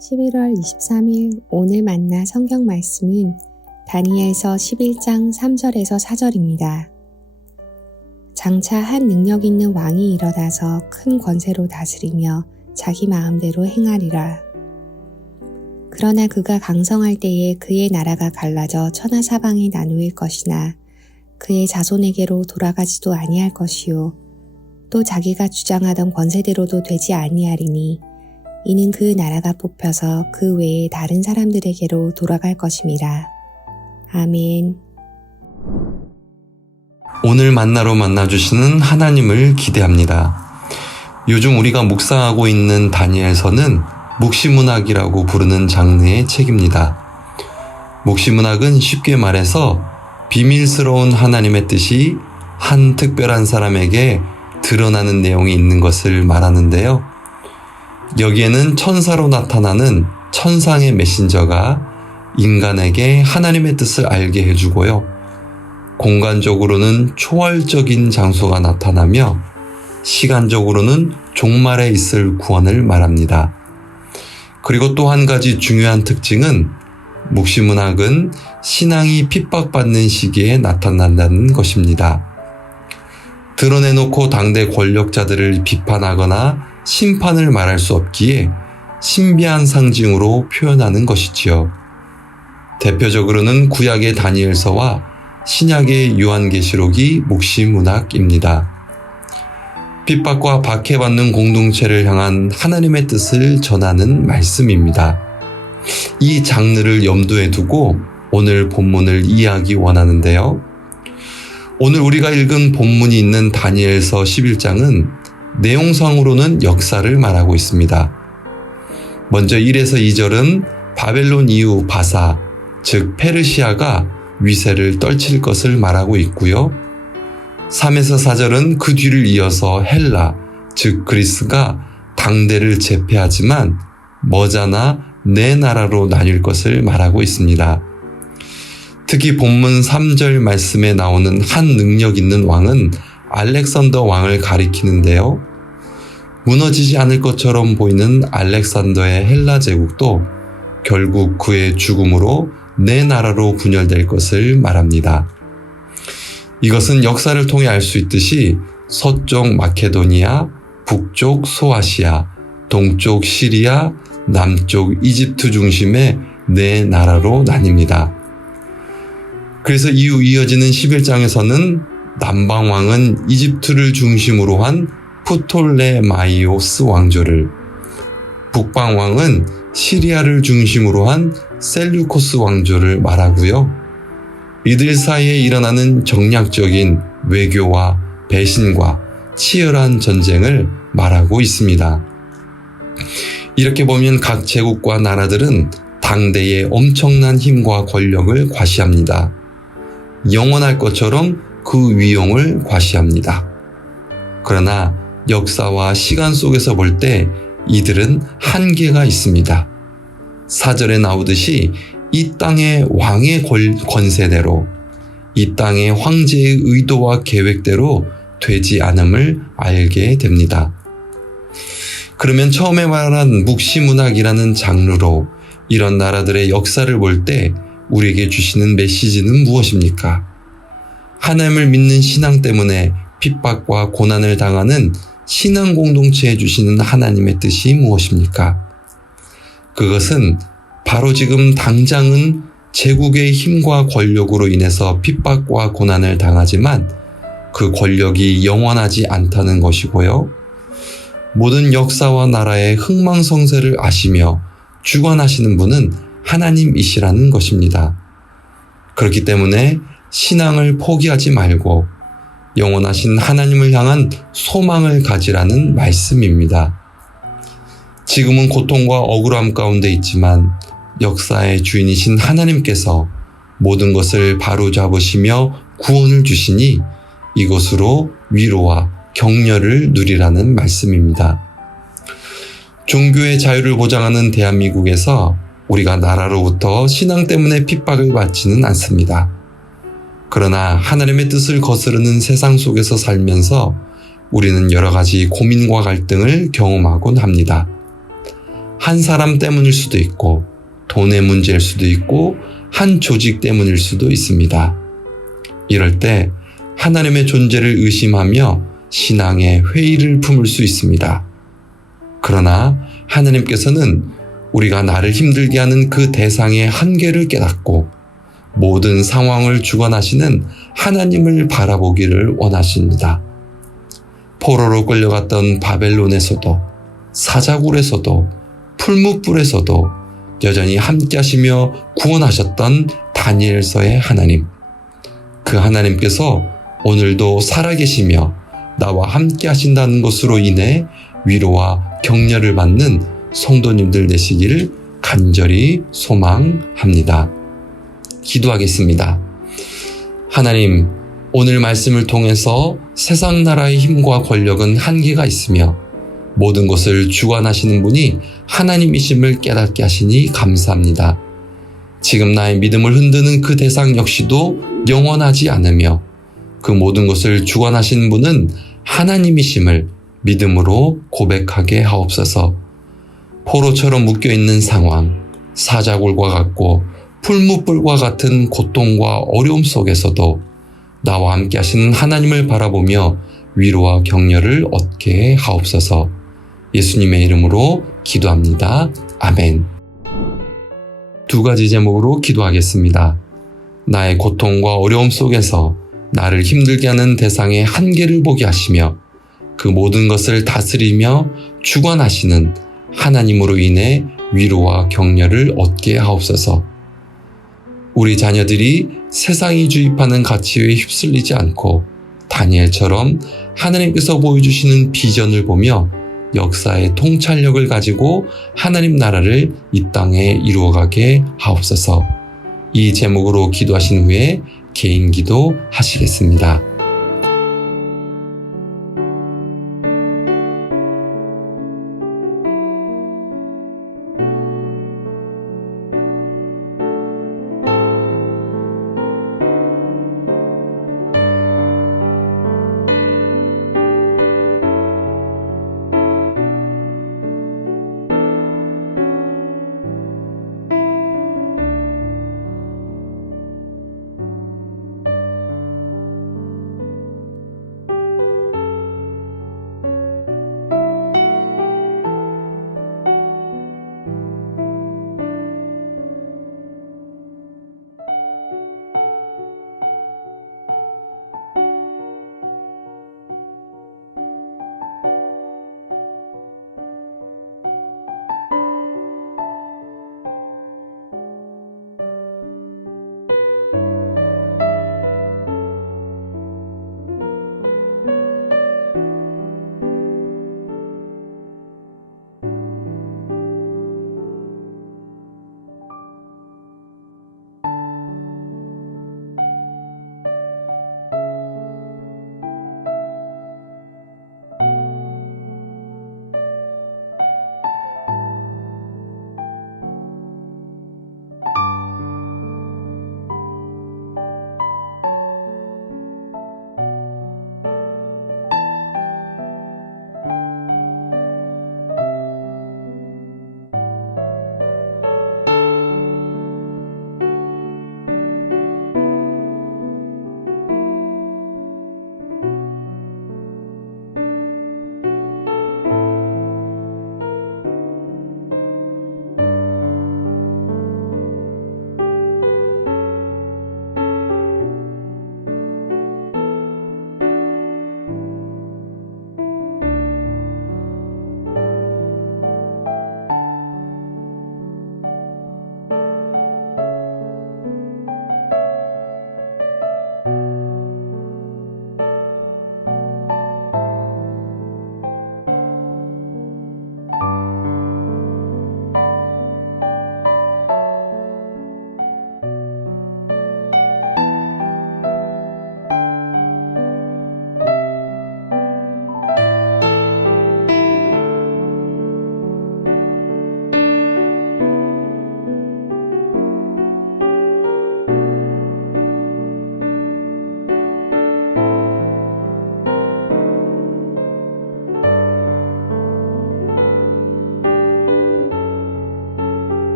11월 23일 오늘 만나 성경 말씀은 다니엘서 11장 3절에서 4절입니다. 장차 한 능력 있는 왕이 일어나서 큰 권세로 다스리며 자기 마음대로 행하리라. 그러나 그가 강성할 때에 그의 나라가 갈라져 천하사방에 나누일 것이나 그의 자손에게로 돌아가지도 아니할 것이요 또 자기가 주장하던 권세대로도 되지 아니하리니 이는 그 나라가 뽑혀서 그 외에 다른 사람들에게로 돌아갈 것임이라. 아멘. 오늘 만나로 만나주시는 하나님을 기대합니다. 요즘 우리가 묵상하고 있는 다니엘서는 묵시문학이라고 부르는 장르의 책입니다. 묵시문학은 쉽게 말해서 비밀스러운 하나님의 뜻이 한 특별한 사람에게 드러나는 내용이 있는 것을 말하는데요. 여기에는 천사로 나타나는 천상의 메신저가 인간에게 하나님의 뜻을 알게 해주고요. 공간적으로는 초월적인 장소가 나타나며 시간적으로는 종말에 있을 구원을 말합니다. 그리고 또 한 가지 중요한 특징은 묵시문학은 신앙이 핍박받는 시기에 나타난다는 것입니다. 드러내놓고 당대 권력자들을 비판하거나 심판을 말할 수 없기에 신비한 상징으로 표현하는 것이지요. 대표적으로는 구약의 다니엘서와 신약의 요한계시록이 묵시문학입니다. 핍박과 박해받는 공동체를 향한 하나님의 뜻을 전하는 말씀입니다. 이 장르를 염두에 두고 오늘 본문을 이해하기 원하는데요. 오늘 우리가 읽은 본문이 있는 다니엘서 11장은 내용상으로는 역사를 말하고 있습니다. 먼저 1에서 2절은 바벨론 이후 바사, 즉 페르시아가 위세를 떨칠 것을 말하고 있고요. 3에서 4절은 그 뒤를 이어서 헬라, 즉 그리스가 당대를 제패하지만 머자나 네 나라로 나뉠 것을 말하고 있습니다. 특히 본문 3절 말씀에 나오는 한 능력 있는 왕은 알렉산더 왕을 가리키는데요. 무너지지 않을 것처럼 보이는 알렉산더의 헬라 제국도 결국 그의 죽음으로 네 나라로 분열될 것을 말합니다. 이것은 역사를 통해 알 수 있듯이 서쪽 마케도니아, 북쪽 소아시아, 동쪽 시리아, 남쪽 이집트 중심의 네 나라로 나뉩니다. 그래서 이후 이어지는 11장에서는 남방왕은 이집트를 중심으로 한 프톨레마이오스 왕조를, 북방왕은 시리아를 중심으로 한 셀루코스 왕조를 말하고요. 이들 사이에 일어나는 정략적인 외교와 배신과 치열한 전쟁을 말하고 있습니다. 이렇게 보면 각 제국과 나라들은 당대의 엄청난 힘과 권력을 과시합니다. 영원할 것처럼 그 위용을 과시합니다. 그러나 역사와 시간 속에서 볼 때 이들은 한계가 있습니다. 4절에 나오듯이 이 땅의 왕의 권세대로, 이 땅의 황제의 의도와 계획대로 되지 않음을 알게 됩니다. 그러면 처음에 말한 묵시문학이라는 장르로 이런 나라들의 역사를 볼 때 우리에게 주시는 메시지는 무엇입니까? 하나님을 믿는 신앙 때문에 핍박과 고난을 당하는 신앙 공동체에 주시는 하나님의 뜻이 무엇입니까? 그것은 바로 지금 당장은 제국의 힘과 권력으로 인해서 핍박과 고난을 당하지만 그 권력이 영원하지 않다는 것이고요. 모든 역사와 나라의 흥망성쇠를 아시며 주관하시는 분은 하나님이시라는 것입니다. 그렇기 때문에 신앙을 포기하지 말고 영원하신 하나님을 향한 소망을 가지라는 말씀입니다. 지금은 고통과 억울함 가운데 있지만 역사의 주인이신 하나님께서 모든 것을 바로잡으시며 구원을 주시니 이것으로 위로와 격려를 누리라는 말씀입니다. 종교의 자유를 보장하는 대한민국에서 우리가 나라로부터 신앙 때문에 핍박을 받지는 않습니다. 그러나 하나님의 뜻을 거스르는 세상 속에서 살면서 우리는 여러 가지 고민과 갈등을 경험하곤 합니다. 한 사람 때문일 수도 있고, 돈의 문제일 수도 있고, 한 조직 때문일 수도 있습니다. 이럴 때 하나님의 존재를 의심하며 신앙의 회의를 품을 수 있습니다. 그러나 하나님께서는 우리가 나를 힘들게 하는 그 대상의 한계를 깨닫고 모든 상황을 주관하시는 하나님을 바라보기를 원하십니다. 포로로 끌려갔던 바벨론에서도, 사자굴에서도, 풀무불에서도 여전히 함께 하시며 구원하셨던 다니엘서의 하나님. 그 하나님께서 오늘도 살아계시며 나와 함께 하신다는 것으로 인해 위로와 격려를 받는 성도님들 되시기를 간절히 소망합니다. 기도하겠습니다. 하나님, 오늘 말씀을 통해서 세상 나라의 힘과 권력은 한계가 있으며 모든 것을 주관하시는 분이 하나님이심을 깨닫게 하시니 감사합니다. 지금 나의 믿음을 흔드는 그 대상 역시도 영원하지 않으며 그 모든 것을 주관하시는 분은 하나님이심을 믿음으로 고백하게 하옵소서. 포로처럼 묶여있는 상황, 사자굴과 같고 풀무불과 같은 고통과 어려움 속에서도 나와 함께 하시는 하나님을 바라보며 위로와 격려를 얻게 하옵소서. 예수님의 이름으로 기도합니다. 아멘. 두 가지 제목으로 기도하겠습니다. 나의 고통과 어려움 속에서 나를 힘들게 하는 대상의 한계를 보게 하시며 그 모든 것을 다스리며 주관하시는 하나님으로 인해 위로와 격려를 얻게 하옵소서. 우리 자녀들이 세상이 주입하는 가치에 휩쓸리지 않고 다니엘처럼 하나님께서 보여주시는 비전을 보며 역사의 통찰력을 가지고 하나님 나라를 이 땅에 이루어가게 하옵소서. 이 제목으로 기도하신 후에 개인 기도 하시겠습니다.